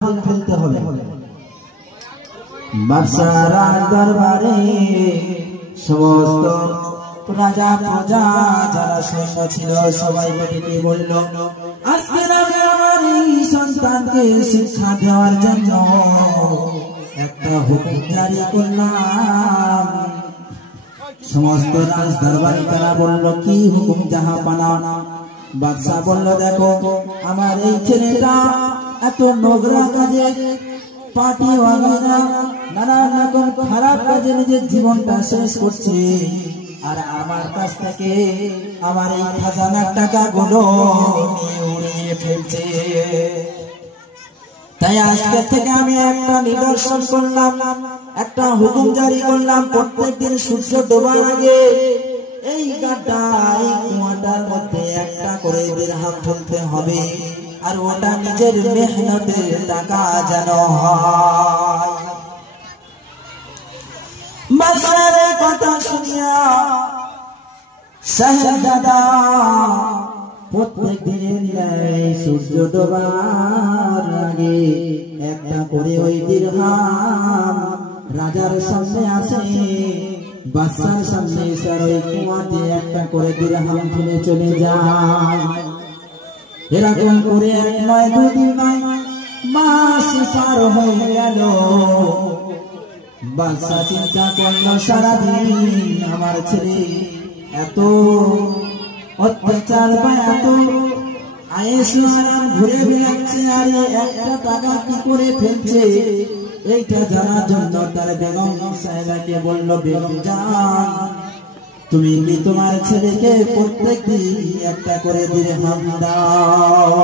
ফেলতে হবে। বাদশার দরবারে সমস্ত রাজা প্রজা যারা সৈন্য ছিল সবাই ডেকে বলল, আজকে আমি আমার এই সন্তানকে শিক্ষা দেওয়ার জন্য একটা হুকুম জারি করলাম। সমস্ত রাজ দরবারে তারা বলল, কি হুকুম জাহাপানা? বাদশা বলল, দেখো আমার এই ছেলেটা এত নোংরা কাজে পার্টি ওয়াগেরা নানান রকম খারাপ কাজে নিজের জীবনটা শেষ করছে, আর আমার কাছ থেকে আমার এই খাজানার টাকাগুলো নিয়ে উড়িয়ে ফেলছে। তাই আজকে থেকে আমি একটা নিদর্শন করলাম, একটা হুকুম জারি করলাম, প্রত্যেকদিন সূর্য ডোবার আগে এই গাড্ডা এই কুয়াটার মধ্যে একটা করে দিরহাম ফেলতে হবে, আর ওটা নিজের মেহনতের টাকা যেন হয়। বাদশার কথা শুনিয়া শাহজাদা প্রত্যেক দিনের ন্যায় সূর্য ডোবার আগে একটা করে ওই দিরহাম রাজার সামনে আসে। বাদশার সামনে এসে ওই কুয়াতে একটা করে দিরহাম ফেলে চলে যায়। এরকম করে এক নয় দুদিন নয় মাস পার হয়ে গেল। বাদশা চিন্তা করলো, সারাদিন আমার ছেলে এত অত্যাচার বা এত আয়েশ আরাম ঘুরে বেড়াচ্ছে, আর একটা টাকা কি করে ফেলছে, এইটা জানার জন্য তার বেগম সাহেবাকে বলল, বেগম জান, তুমি কি তোমার ছেলেকে প্রত্যেকদিন একটা করে দিরহাম দাও?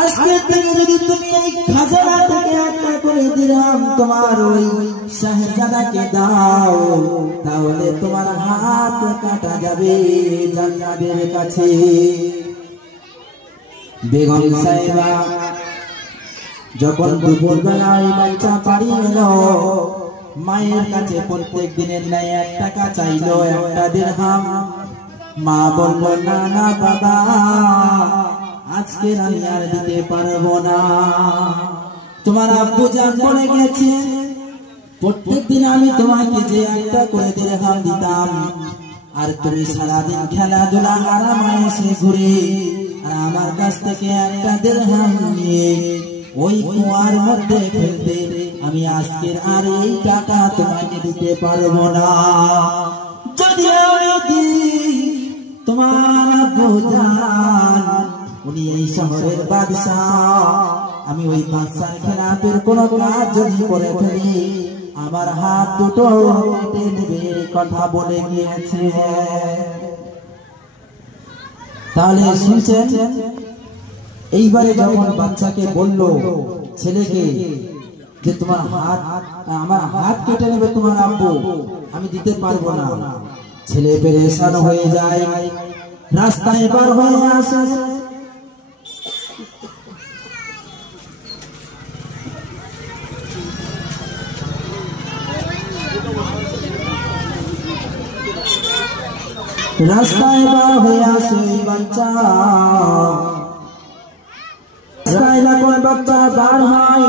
আজকে থেকে যদি তুমি এই খাজানা থেকে একটা করে দিরহাম তোমার ওই শাহজাদাকে দাও, তাহলে তোমার হাত কাটা যাবে জান্নাতের কাছে। বেগম সাহেবা যখন দুপুরবেলা ওই বাচ্চা বাড়ি এলো, মায়ের কাছে প্রত্যেক দিনের ন্যায় 1 টাকা চাইলো, একটা দিরহাম। মা বলল, না না বাবা, আজকে আমি আর দিতে পারবো না। তোমার আব্বু জান বলে গেছে প্রত্যেক দিন আমি তোমাকে যে একটা করে দিরহাম দিতাম, আর তুমি সারাদিন খেলাধুলা আরাম আয়েশে ঘুরে, আর আমার কাছ থেকে একটা দিরহাম নিয়ে ওই কুয়ার মধ্যে ফেলতে, আমি আজকের আর এই টাকা তোমাকে দিতে পারবো না। যদি তোমার আব্বু জান উনি এই শহরের বাদশাহ, আমি ওই বাদশার খেলাফের কোন কাজ যদি করে ফেলি, আমার হাত দুটো কেটে নেবে, কথা বলে গিয়েছে। তাহলে শুনছেন, এইবারে যখন বাচ্চাকে বলল ছেলেকে যে তোমার হাত, আমার হাত কেটে নেবে তোমার আব্বু, আমি দিতে পারবো না, ছেলে পেরেশান হয়ে যায়, রাস্তায় বার হয়ে আসে। রাস্তায় বার হয়ে আসে বাচ্চা, বাচ্চা বার হয়,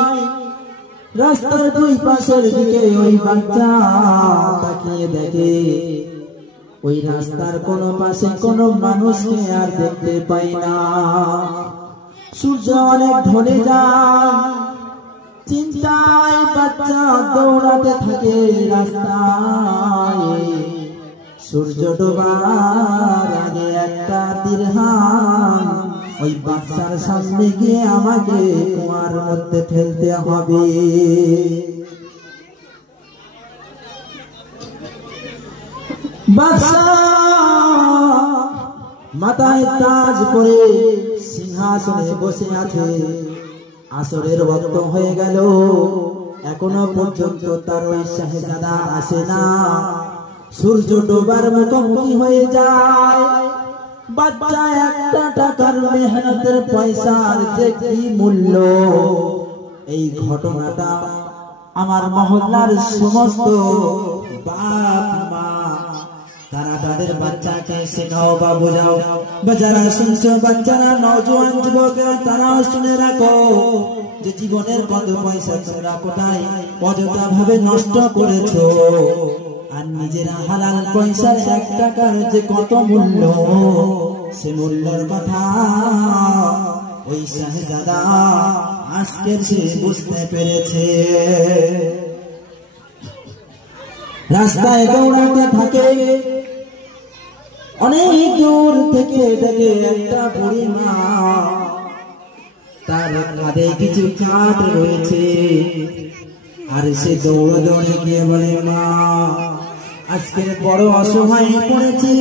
রাস্তার দুই পাশের দিকে ওই বাচ্চা তাকিয়ে দেখে ওই রাস্তার কোন পাশে কোন মানুষকে আর দেখতে পাই না। সূর্য অনেক ঢলে যায়, চিন্তায় বাচ্চা দৌড়াতে থাকে রাস্তায়। সূর্য ডোবার আগে একটা দিরহাম ওই বাদশার সামনে গিয়ে আমাকে কুয়ার মধ্যে ফেলতে হবে। বাদশা মাথায় তাজ করে সিংহাসনে বসে আছে। আসরের ওয়াক্ত হয়ে গেল, এখনো পর্যন্ত তার ওই শাহজাদা আসে না। সূর্য ডোবার মুখোমুখি হয়ে যায়। বাচ্চা একটা টাকার মেহনতের পয়সার যে কি মূল্য, এই ঘটনাটা আমার মহল্লার সমস্ত বাপ মা তারা তাদের বাচ্চাকে শেখাও বা বোঝাও। বা যারা শুনছো বাচ্চারা, নওজোয়ান যুবকেরা, তারাও শুনে রাখো যে জীবনের কত পয়সা তোমরা কোথায় অযথা ভাবে নষ্ট করেছো। আর নিজেরা হালাল পয়সার 1 টাকার যে কত মূল্য, সে মূল্যের কথা ওই শাহজাদা আজকের সে বুঝতে পেরেছে। রাস্তায় দৌড়াতে থাকে, অনেক দূর থেকে দেখে একটা বুড়ি মা, তার কাঁধে কিছু কাঠ রয়েছে। আর সে দৌড়ে দৌড়ে গিয়ে বলে, মা আজকে বড় অসহায় পড়েছি।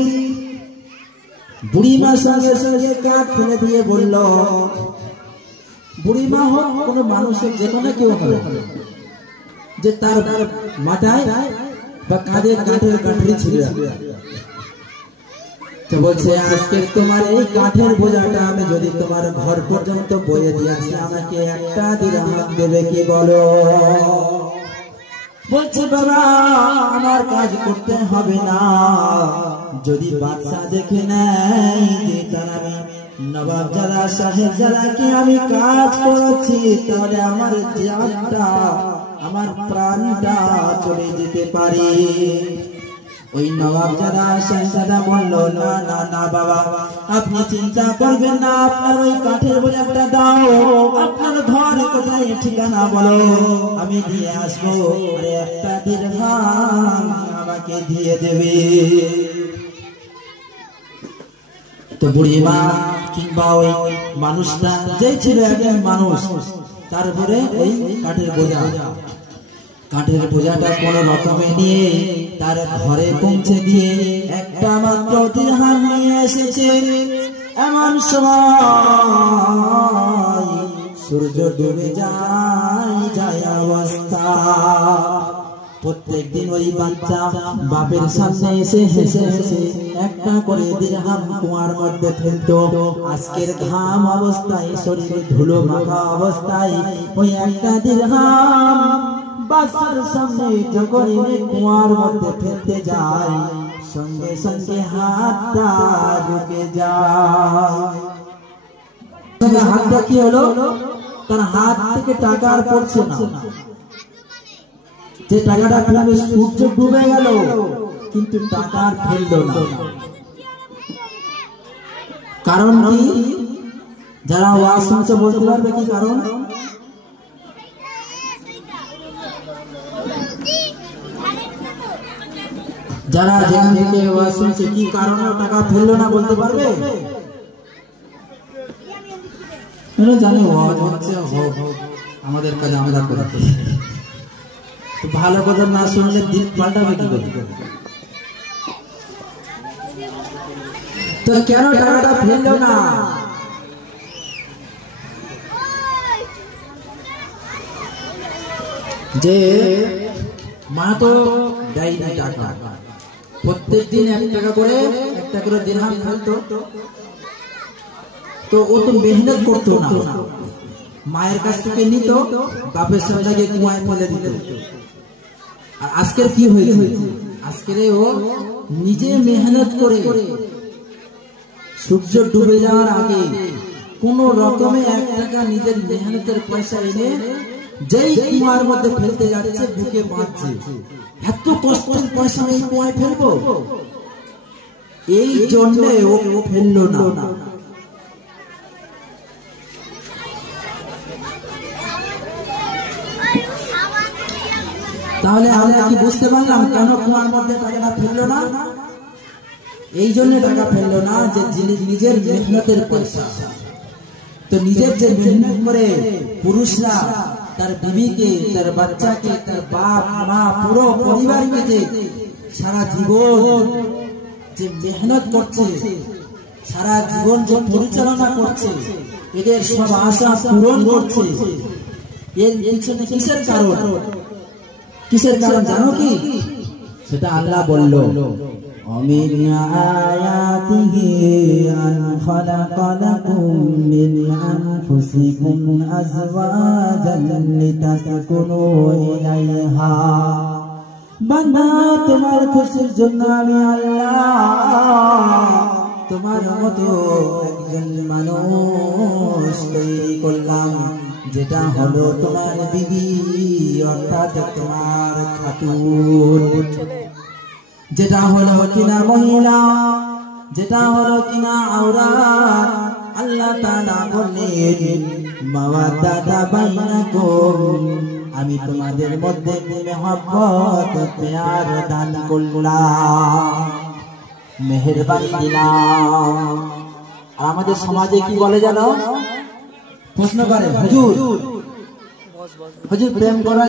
বুড়িমা সঙ্গে সঙ্গে কাঠ ফেলে দিয়ে বলল, বুড়িমা হোক কোনো মানুষের যে কোনো কেউ হবে যে তার মাথায় বা কাঁধে কাঠের কাঠি ছিল, তো বলছে আজকে তোমার এই কাঠের বোঝাটা আমি যদি তোমার ঘর পর্যন্ত বয়ে দিয়ে আসি, আমাকে 1টা দিরহাম দেবে কি বলো? বলছে বাবা আমার কাজ করতে হবে না, যদি বাদশা দেখে নেয় যে তার আমি নবাবজাদা সাহেবজাদাকে আমি কাজ করেছি, তাহলে আমার জানটা আমার প্রাণটা চলে যেতে পারে। ওই নবাবজাদা সাহেবজাদা বলল, না না না বাবা, আপনি চিন্তা করবেন না, আপনার ওই কাঠের বোঝাটা দাও, আপনার ঘর কোথায় ঠিকানা বলো, আমি দিয়ে আসবো। আরে 1টা দিরহাম আমাকে দিয়ে দেবে। তো বুড়িমা কিংবা ওই মানুষটা যে ছিল একজন মানুষ, তারপরে ওই কাঠের বোঝাটা কোন রকমে নিয়ে তার ঘরে পৌঁছে দিয়ে 1টা মাত্র দিরহাম নিয়ে এসেছে। এমন সময় সূর্য ডুবে যায় অবস্থা। প্রত্যেকদিন ওই বাচ্চা বাপের সামনে এসে হেসে হেসে 1টা করে দিরহাম কুয়ার মধ্যে ফেলতো। আজকের ঘাম অবস্থায়, শরীরে ধুলো মাখা অবস্থায় ওই 1টা দিরহাম বাচ্চার সামনে যখন কুয়ার মধ্যে ফেলতে যায়, সঙ্গে সঙ্গে হাতটা ঢুকে যায়। হাতটা কি হলো, তার হাত থেকে টাকা আর পড়ছে না। যে টাকাটা ফেলবে, সূর্য ডুবে গেল কিন্তু টাকা আর ফেললো না। কারণ কি? যারা ওয়াজ শুনছে বলতে পারবে কি কারণ? যারা যেখান থেকে ওয়াজ শুনছে কি কারণে টাকা ফেললো না বলতে পারবে? জানি ওয়াজ হচ্ছে, হোক আমাদের কাজ আমরা করতে। তো ভালো কথা না শুনলে দিন পাল্টাবে কি করে? তো কেন টাকাটা ফেললো না? যে মা তো দেয় না টাকা, প্রত্যেকদিন 1 টাকা করে 1টা করে দিরহাম ফেলতো। তো ও তো মেহনত করতো না, মায়ের কাছ থেকে নিত, বাপের সামনে গিয়ে কুয়ায় ফেলে দিত। আর আজকের কি হয়েছে? আজকের ও নিজে মেহনত করে সূর্য ডুবে যাওয়ার আগে কোন রকমে 1 টাকা নিজের মেহনতের পয়সা এনে যেই কুয়ার মধ্যে ফেলতে যাচ্ছে, বুকে বাঁধছে। এত কষ্টের পয়সা এই কুয়ায় ফেলবো, এই জন্য ও ফেললো না। তাহলে আমরা কি বুঝতে পারলাম কেন কুয়ার মধ্যে টাকাটা ফেললো না? এই জন্য টাকা ফেললো না যে নিজের মেহনতের পয়সা। তো নিজের যে মেহনত করে পুরুষরা তার বিবিকে, তার বাচ্চাকে, তার বাপ মা পুরো পরিবারকে যে সারা জীবন যে মেহনত করছে, সারা জীবন যে পরিচালনা করছে, এদের সব আশা পূরণ করছে, এর পিছনে কিসের কারণ? কিসের কারণ জানো কি? সেটা আল্লাহ বলল, ومن آياته أن خلق لكم من أنفسكم أزواجا لتسكنوا إليها বান্দা তোমার খুশির জন্য আমি আল্লাহ তোমার মতো একজন মানুষ তৈরি করলাম, যেটা হলো তোমার বিবি অর্থাৎ তোমার খাতুন, যেটা হলো কিনা মহিলা, যেটা হলো কিনা আওরাত। আল্লাহ তাআলা বললেন মাওয়াদাতা বাইনাকুম, আমি তোমাদের মধ্যে মহব্বত প্যার দান করলাম, মেহেরবানি দিলাম। আমাদের সমাজে কি বলে জানো? প্রশ্ন করে হুজুর প্রেম করা